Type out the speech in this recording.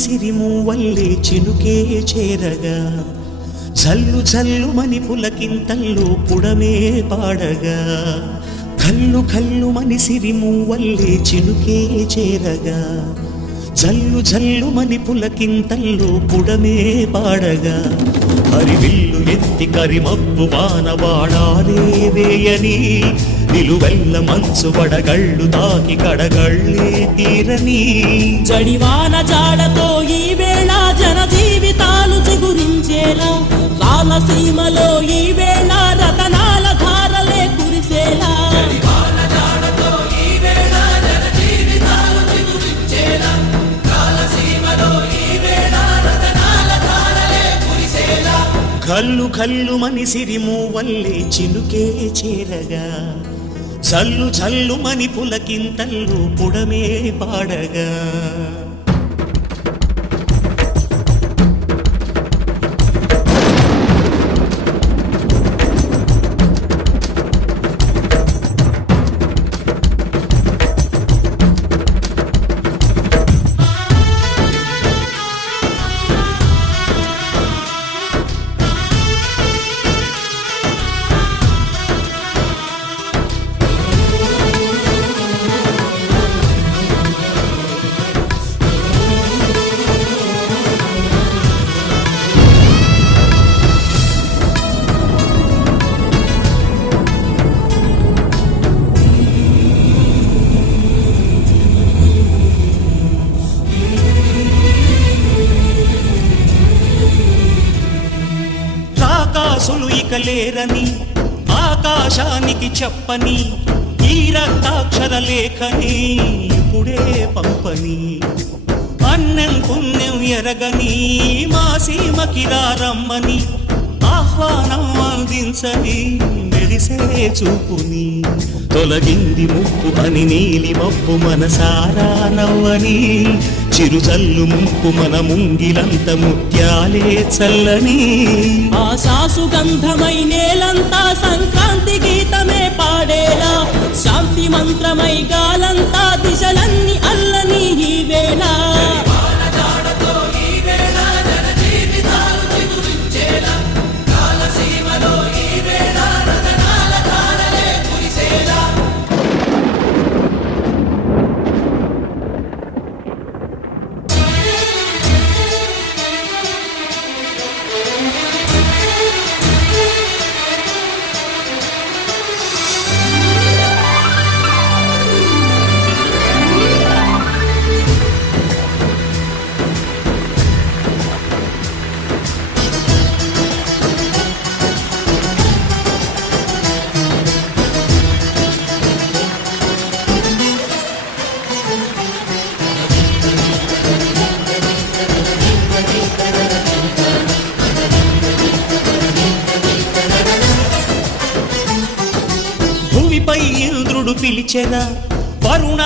సిరిమూవల్లే చినుకే చేరగా జల్లు జల్లుమని పులకింతల్లో పుడమే పాడగా కల్లు కల్లుమని సిరిమూవల్లే చినుకే చేరగా జల్లు జల్లుమని పులకింతల్లో పుడమే పాడగా హరివిల్లు ఎత్తి కరిమబ్బు వానవాడాలే వేయని నిలువెల్ల మంచు వడగళ్ళు తాకి కడగళ్ళే తీరని జడివాన జాడతో ఈ వేళ జన జీవితాలు చిగురించేలా రాలసీమలో ఈ వేళ రతనాల ధారలే కురిసేలా కల్లు కల్లుమని సిరిమూవల్లే చినుకే చేరగా జల్లు జల్లుమని పులకింతల్లో పుడమే పాడగా రాకాసులు ఇక లేరని ఆకాశానికి చెప్పని ఈ రక్తాక్షర లేఖని ఇప్పుడే పంపని అన్నం పుణ్యం ఎరగని మా సీమకి రమ్మని ఆహ్వానం అందించని మెరిసే చూపుని తొలగింది ముప్పు అని నీలి మప్పు మనసారా నవ్వని చిరుజల్లు ముప్పు మన ముంగిలంత ముత్యాలే చల్లని ఆశాసు గంధమై నేలంతా సంక్రాంతి గీతమే పాడేలా శాంతి మంత్రమై గాలంతా దిశలన్నీ అల్లని ఈ వేళ భూమిపై ఇంద్రుడు పిలిచెన వరుణ